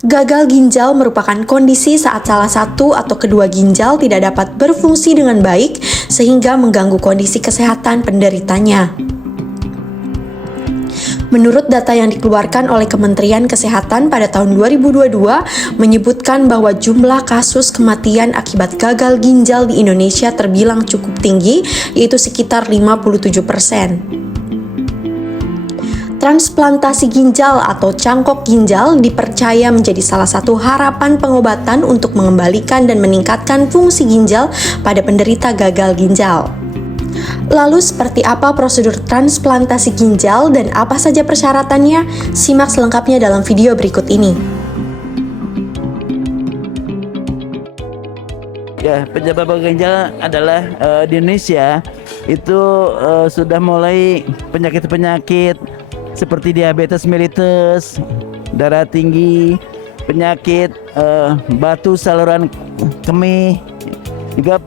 Gagal ginjal merupakan kondisi saat salah satu atau kedua ginjal tidak dapat berfungsi dengan baik sehingga mengganggu kondisi kesehatan penderitanya. Menurut data yang dikeluarkan oleh Kementerian Kesehatan pada tahun 2022 menyebutkan bahwa jumlah kasus kematian akibat gagal ginjal di Indonesia terbilang cukup tinggi, yaitu sekitar 57%. Transplantasi ginjal atau cangkok ginjal dipercaya menjadi salah satu harapan pengobatan untuk mengembalikan dan meningkatkan fungsi ginjal pada penderita gagal ginjal. Lalu seperti apa prosedur transplantasi ginjal dan apa saja persyaratannya? Simak selengkapnya dalam video berikut ini. Ya, penyebab gagal ginjal adalah di Indonesia itu sudah mulai penyakit-penyakit seperti diabetes mellitus, darah tinggi, penyakit batu saluran kemih, juga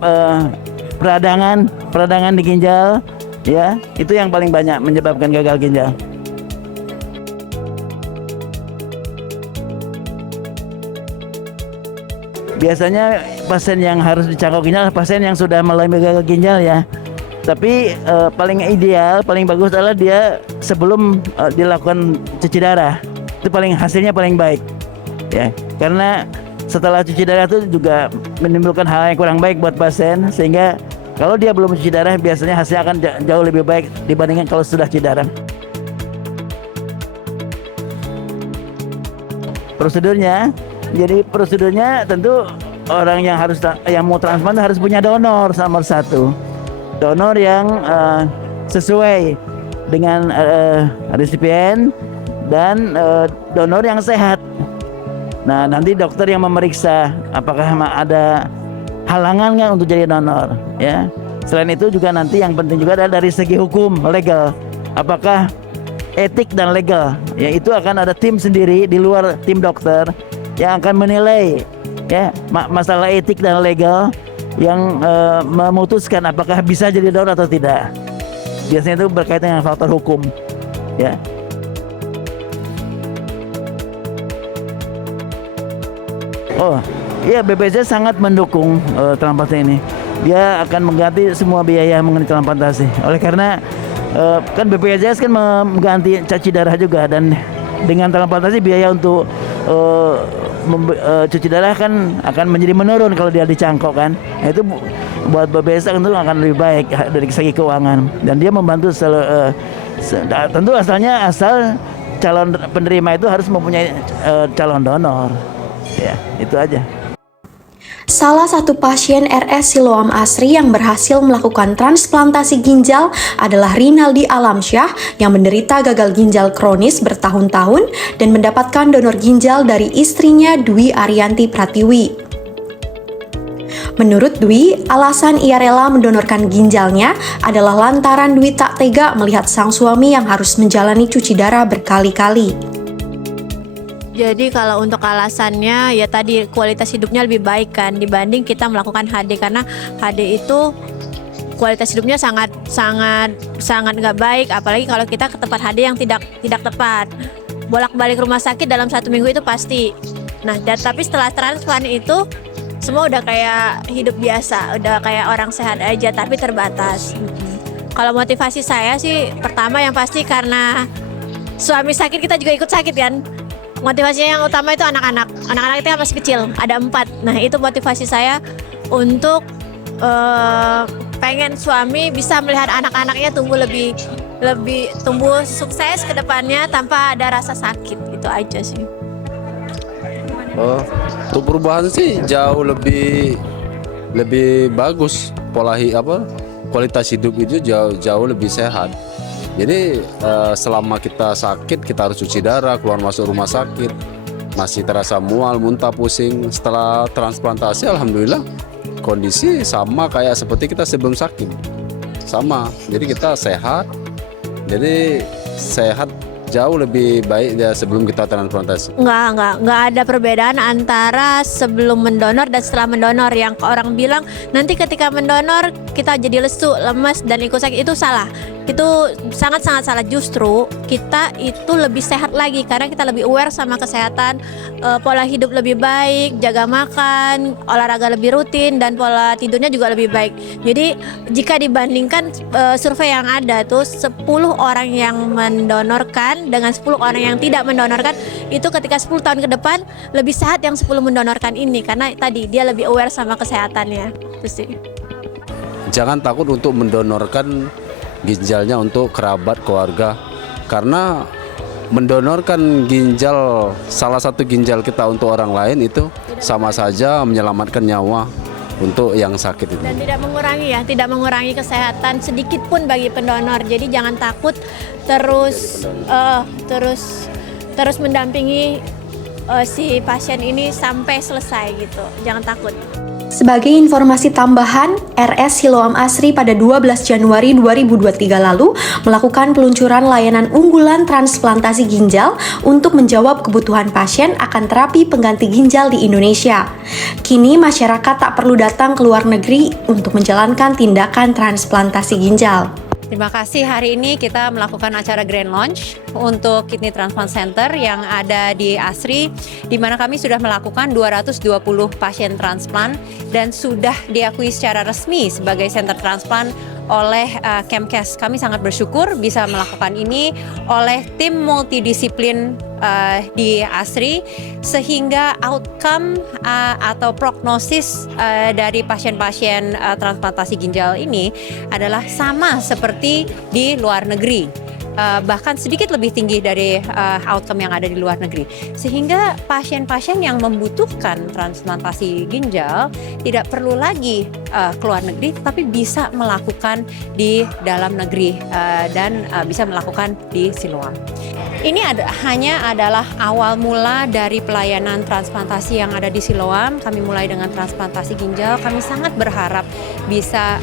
peradangan di ginjal, ya itu yang paling banyak menyebabkan gagal ginjal. Biasanya pasien yang harus dicangkok ginjal pasien yang sudah mengalami gagal ginjal ya. Tapi paling ideal, paling bagus adalah dia sebelum dilakukan cuci darah. Itu hasilnya paling baik. Ya, karena setelah cuci darah itu juga menimbulkan hal yang kurang baik buat pasien, sehingga kalau dia belum cuci darah biasanya hasilnya akan jauh lebih baik dibandingkan kalau sudah cuci darah. Prosedurnya tentu orang yang mau transplant harus punya donor nomor satu. Donor yang sesuai dengan resipien dan donor yang sehat. Nah, nanti dokter yang memeriksa apakah ada halangan nggak untuk jadi donor, ya. Selain itu juga nanti yang penting juga adalah dari segi hukum legal, apakah etik dan legal, ya itu akan ada tim sendiri di luar tim dokter yang akan menilai, ya masalah etik dan legal yang memutuskan apakah bisa jadi donor atau tidak. Biasanya itu berkaitan dengan faktor hukum, ya. Oh, iya, BPJS sangat mendukung transplantasi ini. Dia akan mengganti semua biaya mengenai transplantasi. Oleh karena kan BPJS kan mengganti cuci darah juga, dan dengan transplantasi biaya untuk cuci darah kan akan menjadi menurun kalau dia dicangkok kan. Nah, itu buat BPJS tentu akan lebih baik dari segi keuangan, dan dia membantu tentu asal calon penerima itu harus mempunyai calon donor. Ya, itu aja. Salah satu pasien RS Siloam Asri yang berhasil melakukan transplantasi ginjal adalah Rinaldi Alamsyah yang menderita gagal ginjal kronis bertahun-tahun dan mendapatkan donor ginjal dari istrinya Dwi Arianti Pratiwi. Menurut Dwi, alasan ia rela mendonorkan ginjalnya adalah lantaran Dwi tak tega melihat sang suami yang harus menjalani cuci darah berkali-kali. Jadi kalau untuk alasannya ya tadi kualitas hidupnya lebih baik kan dibanding kita melakukan HD, karena HD itu kualitas hidupnya sangat nggak baik, apalagi kalau kita ke tempat HD yang tidak tepat. Bolak-balik rumah sakit dalam 1 minggu itu pasti. Nah, tapi setelah transplant itu semua udah kayak hidup biasa, udah kayak orang sehat aja tapi terbatas. Kalau motivasi saya sih pertama yang pasti karena suami sakit, kita juga ikut sakit kan. Motivasinya yang utama itu anak-anak itu kan masih kecil, ada 4. Nah, itu motivasi saya untuk pengen suami bisa melihat anak-anaknya tumbuh tumbuh sukses ke depannya tanpa ada rasa sakit. Itu aja sih. Untuk perubahan sih jauh lebih bagus, kualitas hidup itu jauh lebih sehat. Jadi selama kita sakit kita harus cuci darah, keluar masuk rumah sakit, masih terasa mual, muntah, pusing. Setelah transplantasi alhamdulillah kondisi sama kayak seperti kita sebelum sakit, sama. Jadi kita sehat, jauh lebih baik ya sebelum kita transplantasi. Nggak ada perbedaan antara sebelum mendonor dan setelah mendonor. Yang orang bilang nanti ketika mendonor kita jadi lesu, lemes dan ikut sakit, itu salah. itu sangat-sangat salah. Justru kita itu lebih sehat lagi karena kita lebih aware sama kesehatan, pola hidup lebih baik, jaga makan, olahraga lebih rutin, dan pola tidurnya juga lebih baik. Jadi jika dibandingkan survei yang ada tuh 10 orang yang mendonorkan dengan 10 orang yang tidak mendonorkan, itu ketika 10 tahun ke depan lebih sehat yang 10 mendonorkan ini karena tadi dia lebih aware sama kesehatannya. Itu sih. Jangan takut untuk mendonorkan ginjalnya untuk kerabat keluarga, karena mendonorkan ginjal, salah satu ginjal kita untuk orang lain itu sama saja menyelamatkan nyawa untuk yang sakit itu. Dan tidak mengurangi kesehatan sedikit pun bagi pendonor. Jadi jangan takut, terus mendampingi si pasien ini sampai selesai gitu. Jangan takut. Sebagai informasi tambahan, RS Siloam Asri pada 12 Januari 2023 lalu melakukan peluncuran layanan unggulan transplantasi ginjal untuk menjawab kebutuhan pasien akan terapi pengganti ginjal di Indonesia. Kini masyarakat tak perlu datang ke luar negeri untuk menjalankan tindakan transplantasi ginjal. Terima kasih, hari ini kita melakukan acara Grand Launch untuk Kidney Transplant Center yang ada di ASRI, di mana kami sudah melakukan 220 pasien transplant dan sudah diakui secara resmi sebagai center transplant oleh Kemkes. Kami sangat bersyukur bisa melakukan ini oleh tim multidisiplin di ASRI, sehingga outcome atau prognosis dari pasien-pasien transplantasi ginjal ini adalah sama seperti di luar negeri. Bahkan sedikit lebih tinggi dari outcome yang ada di luar negeri, sehingga pasien-pasien yang membutuhkan transplantasi ginjal tidak perlu lagi ke luar negeri, tapi bisa melakukan di dalam negeri dan bisa melakukan di Siloam. Ini hanya adalah awal mula dari pelayanan transplantasi yang ada di Siloam. Kami mulai dengan transplantasi ginjal. Kami sangat berharap bisa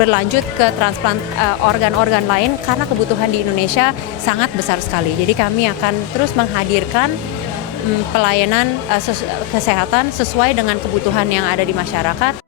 berlanjut ke transplant organ-organ lain karena kebutuhan di Indonesia sangat besar sekali. Jadi kami akan terus menghadirkan pelayanan kesehatan sesuai dengan kebutuhan yang ada di masyarakat.